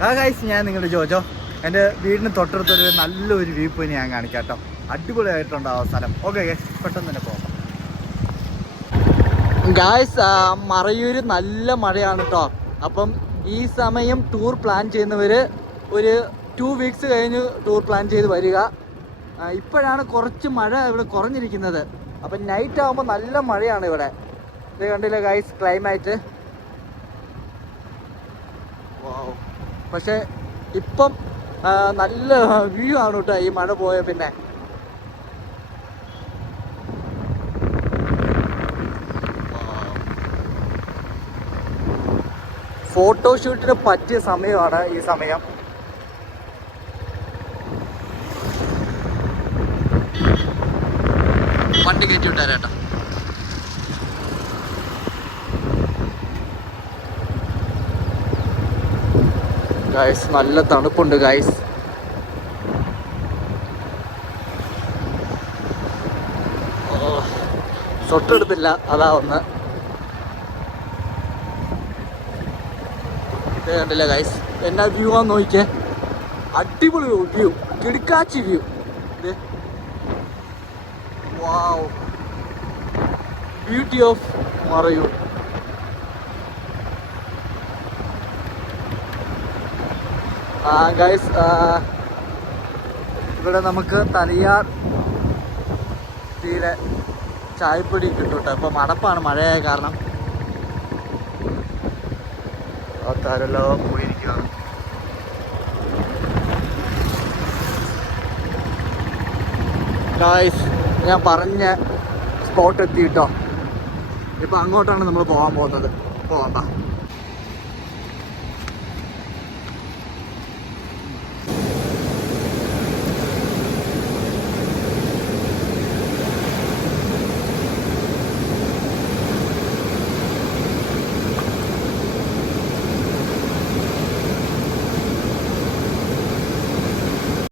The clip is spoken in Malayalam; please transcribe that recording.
ഗൈസ്, ഞാൻ നിങ്ങളുടെ ജോജോ. എൻ്റെ വീടിന് തൊട്ടടുത്തൊരു നല്ലൊരു വ്യൂ പോയിന്റ് ഞാൻ കാണിക്കാം കേട്ടോ. അടിപൊളിയായിട്ടുണ്ട് ആ സ്ഥലം. ഓക്കെ ഗൈസ്, പെട്ടെന്ന് തന്നെ പോകാം. ഗൈസ്, മറയൂര് നല്ല മഴയാണ് കേട്ടോ. അപ്പം ഈ സമയം ടൂർ പ്ലാൻ ചെയ്യുന്നവർ ഒരു 2 വീക്സ് കഴിഞ്ഞ് ടൂർ പ്ലാൻ ചെയ്ത് വരിക. ഇപ്പോഴാണ് കുറച്ച് മഴ ഇവിടെ കുറഞ്ഞിരിക്കുന്നത്. അപ്പം നൈറ്റ് ആകുമ്പോൾ നല്ല മഴയാണ് ഇവിടെ. ഇത് കണ്ടില്ല ഗൈസ്, ക്ലൈമാറ്റ്. പക്ഷെ ഇപ്പം നല്ല വ്യൂ ആണ് കേട്ടോ ഈ മഴ പോയ പിന്നെ. ഫോട്ടോഷൂട്ടിന് പറ്റിയ സമയമാണ് ഈ സമയം. വണ്ടി കയറ്റി വിട്ടാരേട്ടാ. ഗൈസ്, നല്ല തണുപ്പുണ്ട് ഗൈസ്. തൊട്ടെടുത്തില്ല, അതാ ഒന്ന്. ഇത് കണ്ടില്ല ഗൈസ്, എന്നാ വ്യൂ ആന്ന് നോക്കിയേ. അടിപൊളി വ്യൂ, കിടുക്കാച്ചി വ്യൂ. ഇത് wow, beauty of Marayur. Guys, ഇവിടെ നമുക്ക് തലയാർ തീരെ ചായപ്പൊടി കിട്ടും കേട്ടോ. ഇപ്പം മടപ്പാണ് മഴയായ കാരണം. ആൾക്കാരെല്ലാം പോയിരിക്കുകയാണ്. ഗൈസ്, ഞാൻ പറഞ്ഞ സ്പോട്ട് എത്തി കേട്ടോ. ഇപ്പം അങ്ങോട്ടാണ് നമ്മൾ പോകാൻ പോകുന്നത്. പോകാം.